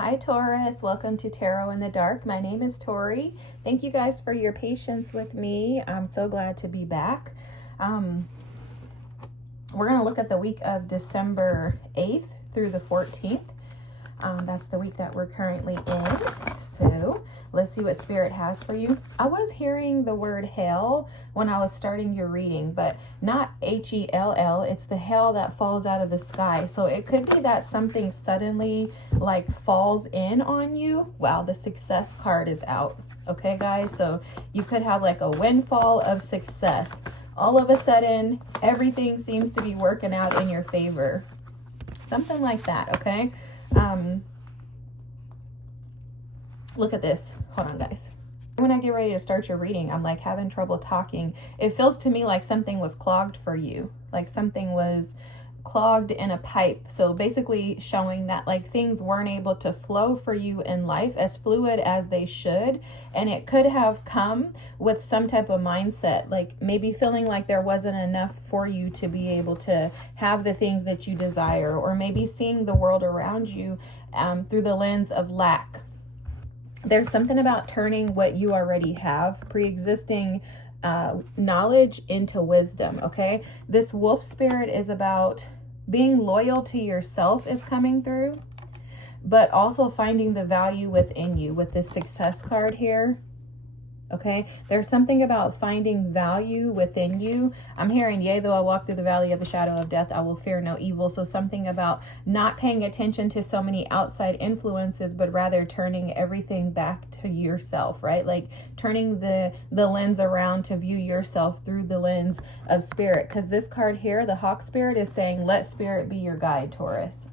Hi Taurus, welcome to Tarot in the Dark. My name is Tori. Thank you guys for your patience with me. I'm so glad to be back. We're going to look at the week of December 8th through the 14th. That's the week that we're currently in. So let's see what Spirit has for you. I was hearing the word hell when I was starting your reading, but not H-E-L-L. It's the hell that falls out of the sky. So it could be that something suddenly like falls in on you. Wow, the success card is out. Okay, guys. So you could have like a windfall of success. All of a sudden, everything seems to be working out in your favor. Something like that, okay? Look at this. Hold on, guys. When I get ready to start your reading, I'm like having trouble talking. It feels to me like something was clogged for you, like something was clogged in a pipe. So basically showing that like things weren't able to flow for you in life as fluid as they should. And it could have come with some type of mindset, like maybe feeling like there wasn't enough for you to be able to have the things that you desire, or maybe seeing the world around you through the lens of lack. There's something about turning what you already have, pre-existing knowledge, into wisdom, okay? This wolf spirit is about being loyal to yourself is coming through, but also finding the value within you with this success card here. Okay, there's something about finding value within you. I'm hearing, yea, though I walk through the valley of the shadow of death, I will fear no evil. So something about not paying attention to so many outside influences, but rather turning everything back to yourself, right? Like turning the lens around to view yourself through the lens of spirit. Because this card here, the hawk spirit, is saying, let spirit be your guide, Taurus.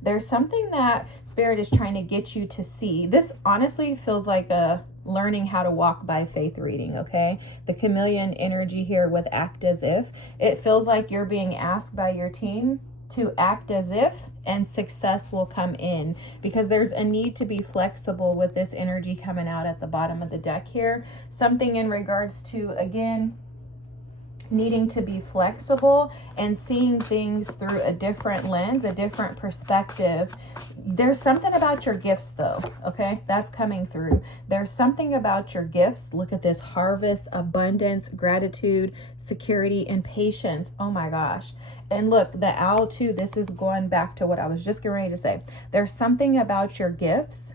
There's something that spirit is trying to get you to see. This honestly feels like a learning how to walk by faith reading, okay? The chameleon energy here with act as if. It feels like you're being asked by your team to act as if, and success will come in, because there's a need to be flexible with this energy coming out at the bottom of the deck here. Something in regards to, again, needing to be flexible and seeing things through a different lens, a different perspective. There's something about your gifts though, okay? That's coming through. There's something about your gifts. Look at this: harvest, abundance, gratitude, security, and patience. Oh my gosh. And look, the owl too, this is going back to what I was just getting ready to say. There's something about your gifts.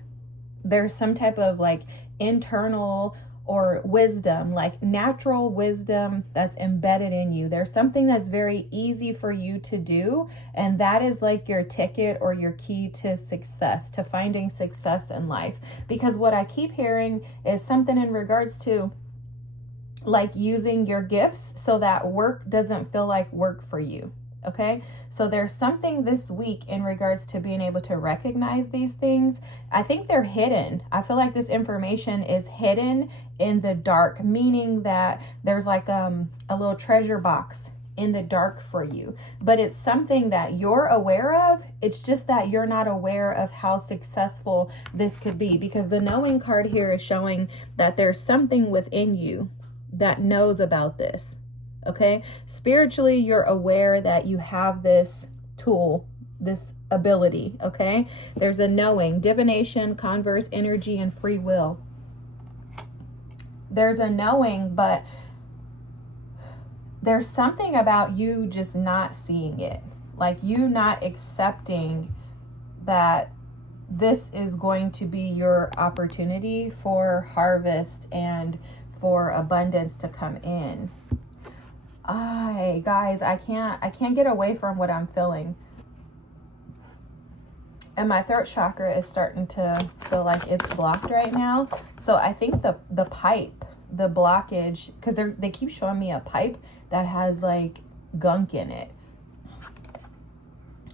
There's some type of like internal or wisdom, like natural wisdom that's embedded in you. There's something that's very easy for you to do, and that is like your ticket or your key to success, to finding success in life. Because what I keep hearing is something in regards to like using your gifts so that work doesn't feel like work for you. Okay, so there's something this week in regards to being able to recognize these things. I think they're hidden. I feel like this information is hidden in the dark, meaning that there's like a little treasure box in the dark for you, but it's something that you're aware of. It's just that you're not aware of how successful this could be, because the knowing card here is showing that there's something within you that knows about this. Okay, spiritually, you're aware that you have this tool, this ability. Okay, there's a knowing, divination, converse energy, and free will. There's a knowing, but there's something about you just not seeing it, like you not accepting that this is going to be your opportunity for harvest and for abundance to come in. Guys, I can't get away from what I'm feeling. And my throat chakra is starting to feel like it's blocked right now. So I think the pipe, the blockage, because they keep showing me a pipe that has like gunk in it.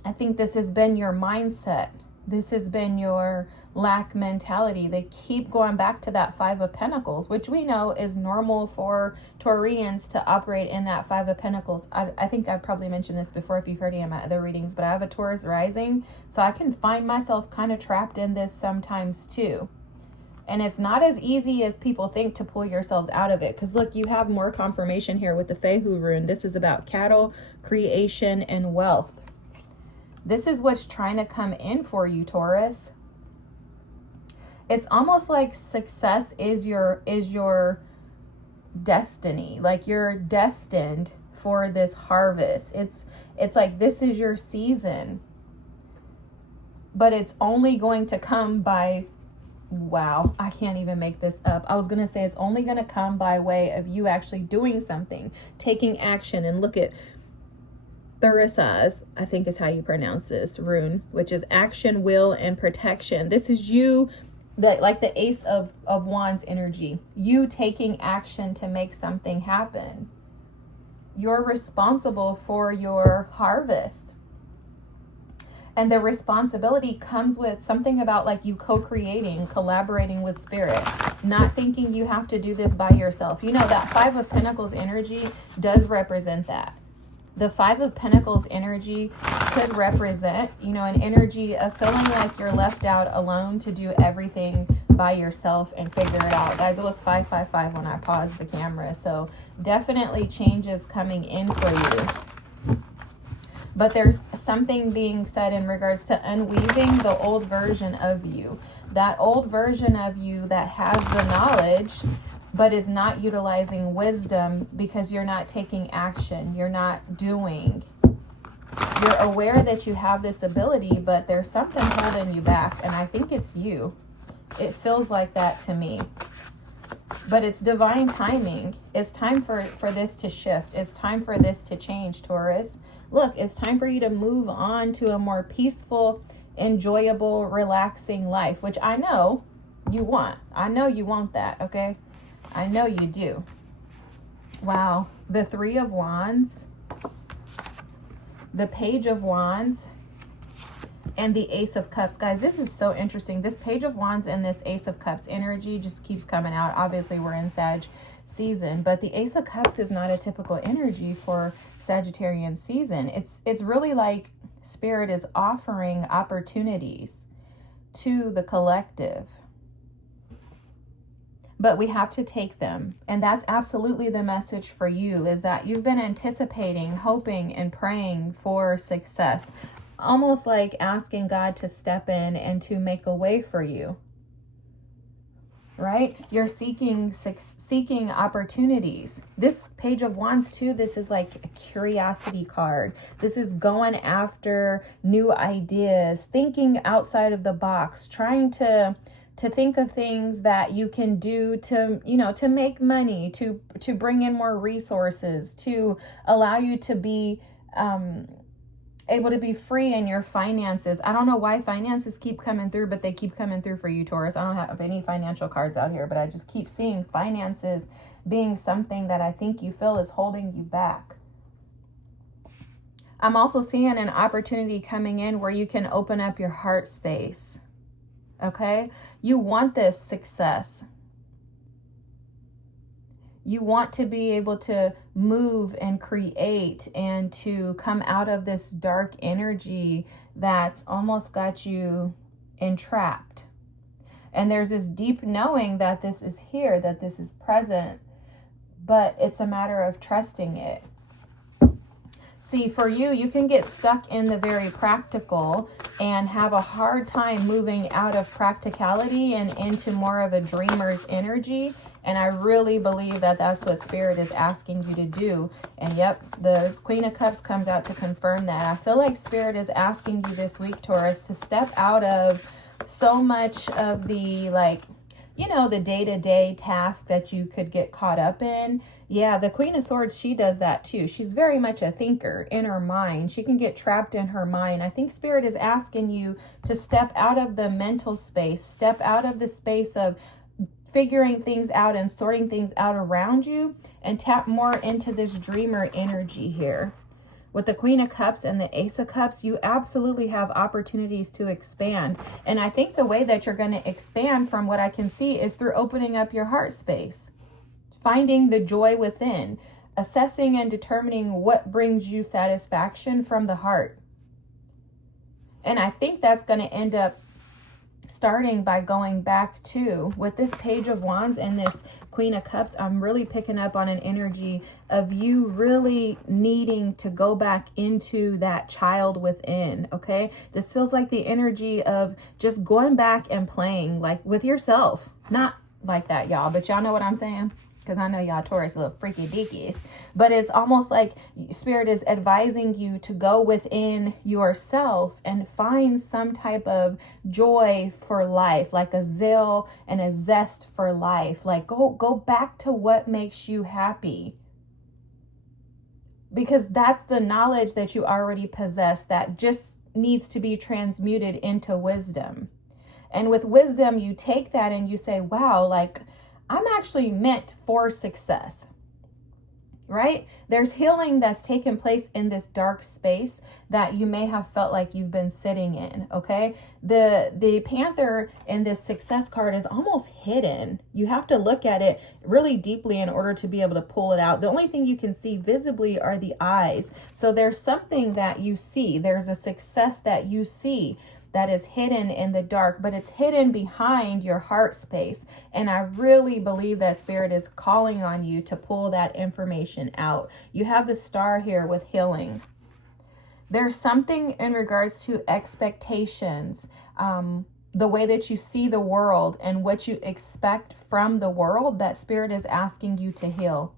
I think this has been your mindset. This has been your lack mentality. They keep going back to that Five of Pentacles, which we know is normal for Taurians to operate in that Five of Pentacles. I think I've probably mentioned this before if you've heard any of my other readings, but I have a Taurus rising, so I can find myself kind of trapped in this sometimes too. And it's not as easy as people think to pull yourselves out of it. Because look, you have more confirmation here with the Fehu rune. This is about cattle, creation, and wealth. This is what's trying to come in for you, Taurus. It's almost like success is your destiny. Like you're destined for this harvest. It's like this is your season. But it's only going to come by, wow, I can't even make this up. I was going to say it's only going to come by way of you actually doing something, taking action. And look at Taurus, I think is how you pronounce this rune, which is action, will, and protection. This is you, like the Ace of Wands energy, you taking action to make something happen. You're responsible for your harvest. And the responsibility comes with something about like you co-creating, collaborating with spirit, not thinking you have to do this by yourself. You know, that Five of Pentacles energy does represent that. The Five of Pentacles energy could represent, you know, an energy of feeling like you're left out alone to do everything by yourself and figure it out. Guys, it was 555 when I paused the camera. So definitely changes coming in for you. But there's something being said in regards to unweaving the old version of you. That old version of you that has the knowledge, but is not utilizing wisdom because you're not taking action. You're not doing. You're aware that you have this ability, but there's something holding you back. And I think it's you. It feels like that to me. But it's divine timing. It's time for this to shift. It's time for this to change, Taurus. Look, it's time for you to move on to a more peaceful, enjoyable, relaxing life, which I know you want. I know you want that, okay? I know you do. Wow. The Three of Wands, the Page of Wands, and the Ace of Cups. Guys, this is so interesting. This Page of Wands and this Ace of Cups energy just keeps coming out. Obviously, we're in Sag season, but the Ace of Cups is not a typical energy for Sagittarian season. It's really like Spirit is offering opportunities to the collective. But we have to take them. And that's absolutely the message for you, is that you've been anticipating, hoping, and praying for success. Almost like asking God to step in and to make a way for you. Right? You're seeking opportunities. This Page of Wands too, this is like a curiosity card. This is going after new ideas, thinking outside of the box, trying to think of things that you can do to, you know, to make money, to bring in more resources, to allow you to be able to be free in your finances. I don't know why finances keep coming through, but they keep coming through for you, Taurus. I don't have any financial cards out here, but I just keep seeing finances being something that I think you feel is holding you back. I'm also seeing an opportunity coming in where you can open up your heart space. Okay? You want this success. You want to be able to move and create and to come out of this dark energy that's almost got you entrapped. And there's this deep knowing that this is here, that this is present, but it's a matter of trusting it. See, for you, you can get stuck in the very practical and have a hard time moving out of practicality and into more of a dreamer's energy. And I really believe that that's what Spirit is asking you to do. And yep, the Queen of Cups comes out to confirm that. I feel like Spirit is asking you this week, Taurus, to step out of so much of the, like, you know, the day-to-day task that you could get caught up in. Yeah, the Queen of Swords, she does that too. She's very much a thinker in her mind. She can get trapped in her mind. I think Spirit is asking you to step out of the mental space, step out of the space of figuring things out and sorting things out around you, and tap more into this dreamer energy here. With the Queen of Cups and the Ace of Cups, you absolutely have opportunities to expand. And I think the way that you're going to expand, from what I can see, is through opening up your heart space, finding the joy within, assessing and determining what brings you satisfaction from the heart. And I think that's going to end up starting by going back to, with this Page of Wands and this Queen of Cups, I'm really picking up on an energy of you really needing to go back into that child within, okay? This feels like the energy of just going back and playing like with yourself. Not like that, y'all, but y'all know what I'm saying? Because I know y'all Taurus little freaky deakies, but it's almost like Spirit is advising you to go within yourself and find some type of joy for life, like a zeal and a zest for life. Like go back to what makes you happy, because that's the knowledge that you already possess that just needs to be transmuted into wisdom. And with wisdom, you take that and you say, wow, like I'm actually meant for success, right? There's healing that's taken place in this dark space that you may have felt like you've been sitting in, okay? The Panther in this success card is almost hidden. You have to look at it really deeply in order to be able to pull it out. The only thing you can see visibly are the eyes. So there's something that you see. There's a success that you see that is hidden in the dark, but it's hidden behind your heart space. And I really believe that Spirit is calling on you to pull that information out. You have the star here with healing. There's something in regards to expectations, the way that you see the world and what you expect from the world, that Spirit is asking you to heal.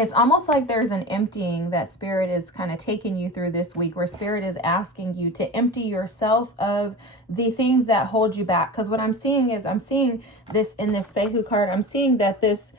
It's almost like there's an emptying that Spirit is kind of taking you through this week, where Spirit is asking you to empty yourself of the things that hold you back. Because what I'm seeing is, I'm seeing this in this Fehu card. I'm seeing that this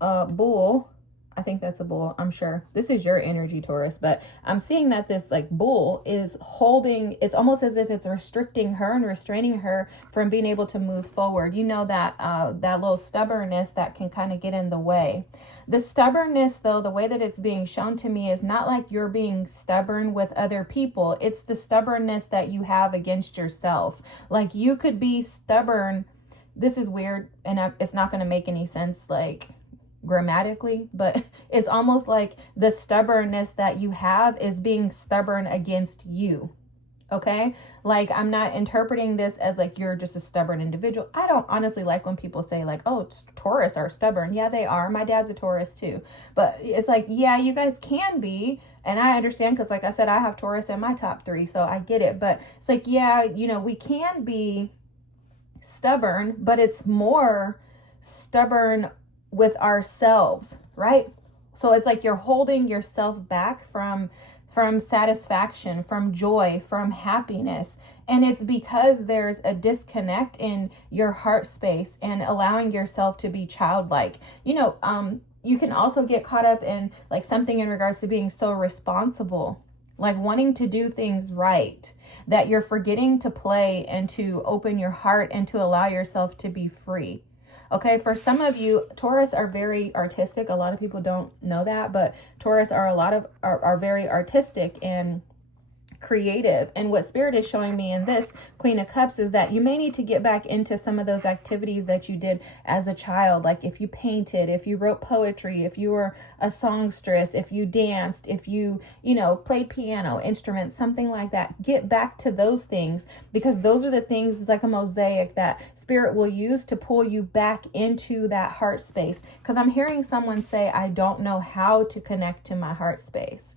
bull, I think that's a bull, I'm sure. This is your energy, Taurus, but I'm seeing that this like bull is holding, it's almost as if it's restricting her and restraining her from being able to move forward. You know, that that little stubbornness that can kind of get in the way. The stubbornness, though, the way that it's being shown to me is not like you're being stubborn with other people. It's the stubbornness that you have against yourself. Like you could be stubborn. This is weird, and it's not going to make any sense, like grammatically, but it's almost like the stubbornness that you have is being stubborn against you. Okay, like I'm not interpreting this as like you're just a stubborn individual. I don't honestly like when people say like, oh, Taurus are stubborn. Yeah, they are. My dad's a Taurus too. But it's like, yeah, you guys can be. And I understand, because like I said, I have Taurus in my top 3, so I get it. But it's like, yeah, you know, we can be stubborn, but it's more stubborn with ourselves, right? So it's like you're holding yourself back from satisfaction, from joy, from happiness. And it's because there's a disconnect in your heart space and allowing yourself to be childlike. You know, you can also get caught up in like something in regards to being so responsible, like wanting to do things right, that you're forgetting to play and to open your heart and to allow yourself to be free. Okay, for some of you, Taurus are very artistic. A lot of people don't know that, but Taurus are very artistic and creative. And what Spirit is showing me in this Queen of Cups is that you may need to get back into some of those activities that you did as a child. Like if you painted, if you wrote poetry, if you were a songstress, if you danced, if you know, played piano, instruments, something like that. Get back to those things, because those are the things, it's like a mosaic that Spirit will use to pull you back into that heart space. Because I'm hearing someone say, I don't know how to connect to my heart space.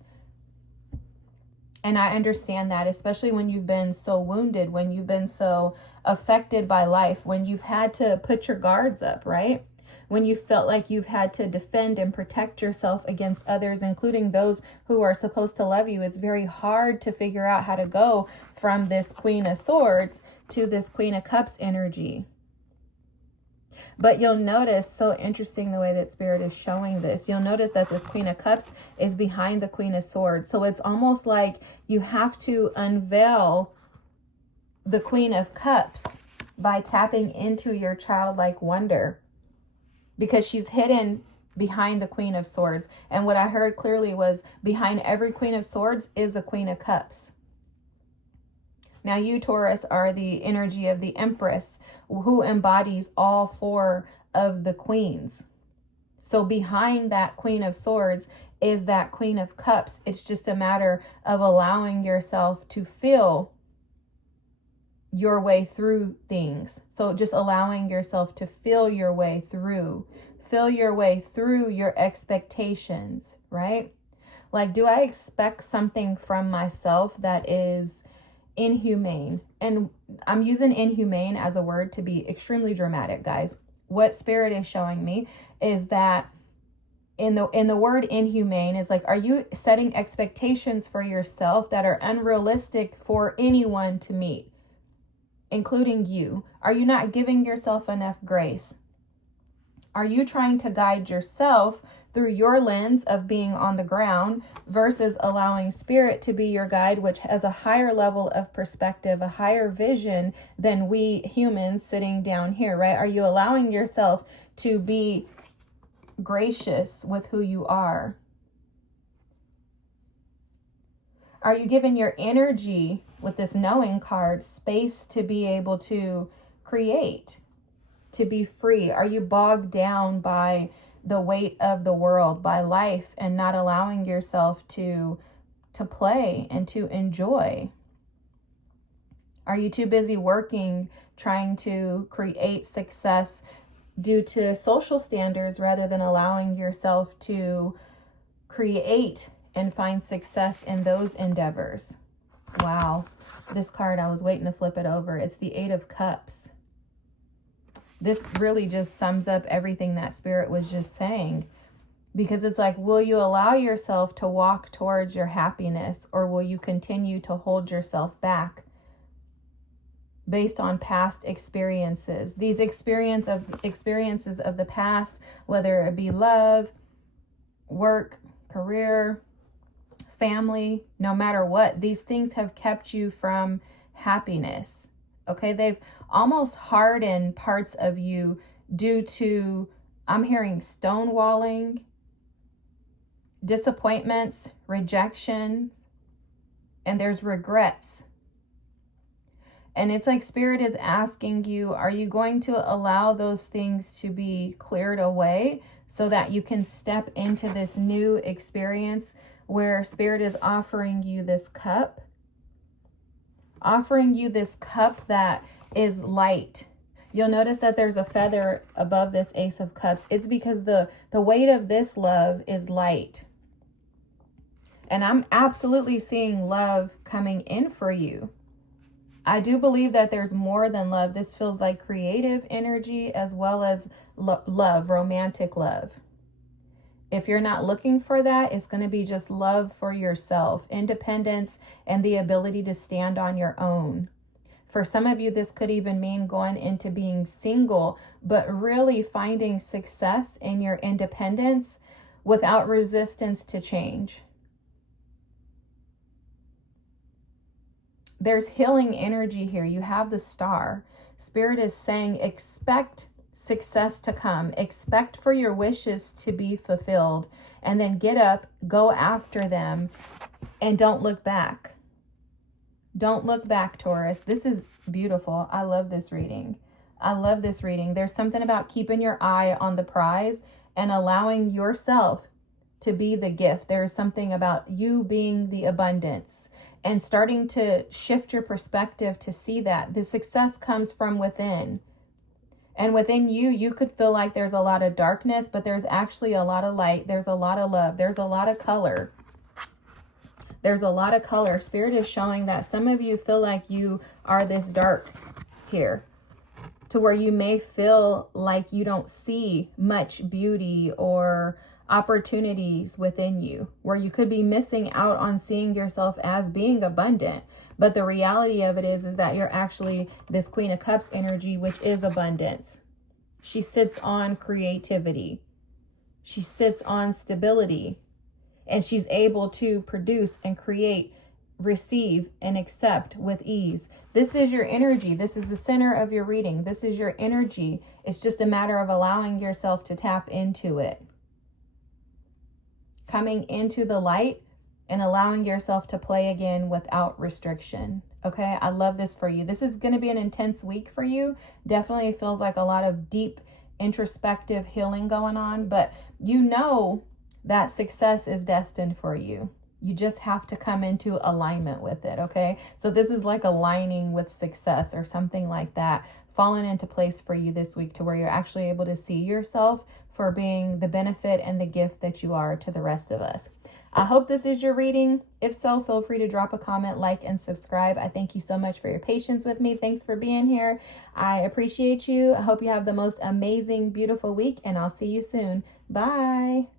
And I understand that, especially when you've been so wounded, when you've been so affected by life, when you've had to put your guards up, right? When you felt like you've had to defend and protect yourself against others, including those who are supposed to love you. It's very hard to figure out how to go from this Queen of Swords to this Queen of Cups energy. But you'll notice, so interesting the way that Spirit is showing this, you'll notice that this Queen of Cups is behind the Queen of Swords. So it's almost like you have to unveil the Queen of Cups by tapping into your childlike wonder, because she's hidden behind the Queen of Swords. And what I heard clearly was behind every Queen of Swords is a Queen of Cups. Now you, Taurus, are the energy of the Empress, who embodies all 4 of the queens. So behind that Queen of Swords is that Queen of Cups. It's just a matter of allowing yourself to feel your way through things. So just allowing yourself to feel your way through your expectations, right? Like, do I expect something from myself that is inhumane? And I'm using inhumane as a word to be extremely dramatic, guys. What Spirit is showing me is that in the word inhumane is like, are you setting expectations for yourself that are unrealistic for anyone to meet, including you? Are you not giving yourself enough grace? Are you trying to guide yourself through your lens of being on the ground versus allowing Spirit to be your guide, which has a higher level of perspective, a higher vision than we humans sitting down here, right? Are you allowing yourself to be gracious with who you are? Are you giving your energy with this knowing card space to be able to create, to be free? Are you bogged down by the weight of the world, by life, and not allowing yourself to play and to enjoy? Are you too busy working, trying to create success due to social standards rather than allowing yourself to create and find success in those endeavors? Wow, this card, I was waiting to flip it over. It's the 8 of Cups. This really just sums up everything that Spirit was just saying, because it's like, will you allow yourself to walk towards your happiness, or will you continue to hold yourself back based on past experiences? These experiences of the past, whether it be love, work, career, family, no matter what, these things have kept you from happiness. Okay, they've almost hardened parts of you due to, I'm hearing, stonewalling, disappointments, rejections, and there's regrets. And it's like Spirit is asking you, are you going to allow those things to be cleared away so that you can step into this new experience where Spirit is offering you this cup that is light. You'll notice that there's a feather above this Ace of Cups. It's because the weight of this love is light. And I'm absolutely seeing love coming in for you. I do believe that there's more than love. This feels like creative energy as well as love, romantic love. If you're not looking for that, it's going to be just love for yourself, independence, and the ability to stand on your own. For some of you, this could even mean going into being single, but really finding success in your independence without resistance to change. There's healing energy here. You have the Star. Spirit is saying, expect success to come. Expect for your wishes to be fulfilled. And then get up, go after them, and don't look back. Don't look back, Taurus. This is beautiful. I love this reading. There's something about keeping your eye on the prize and allowing yourself to be the gift. There's something about you being the abundance and starting to shift your perspective to see that the success comes from within. And within you, you could feel like there's a lot of darkness, but there's actually a lot of light. There's a lot of love. There's a lot of color. Spirit is showing that some of you feel like you are this dark here, to where you may feel like you don't see much beauty or opportunities within you, where you could be missing out on seeing yourself as being abundant. But the reality of it is that you're actually this Queen of Cups energy, which is abundance. She sits on creativity. She sits on stability. And she's able to produce and create, receive, and accept with ease. This is your energy. This is the center of your reading. This is your energy. It's just a matter of allowing yourself to tap into it. Coming into the light and allowing yourself to play again without restriction. Okay, I love this for you. This is going to be an intense week for you. Definitely feels like a lot of deep introspective healing going on, but you know that success is destined for you. You just have to come into alignment with it, okay? So this is like aligning with success or something like that, falling into place for you this week to where you're actually able to see yourself for being the benefit and the gift that you are to the rest of us. I hope this is your reading. If so, feel free to drop a comment, like, and subscribe. I thank you so much for your patience with me. Thanks for being here. I appreciate you. I hope you have the most amazing, beautiful week, and I'll see you soon. Bye.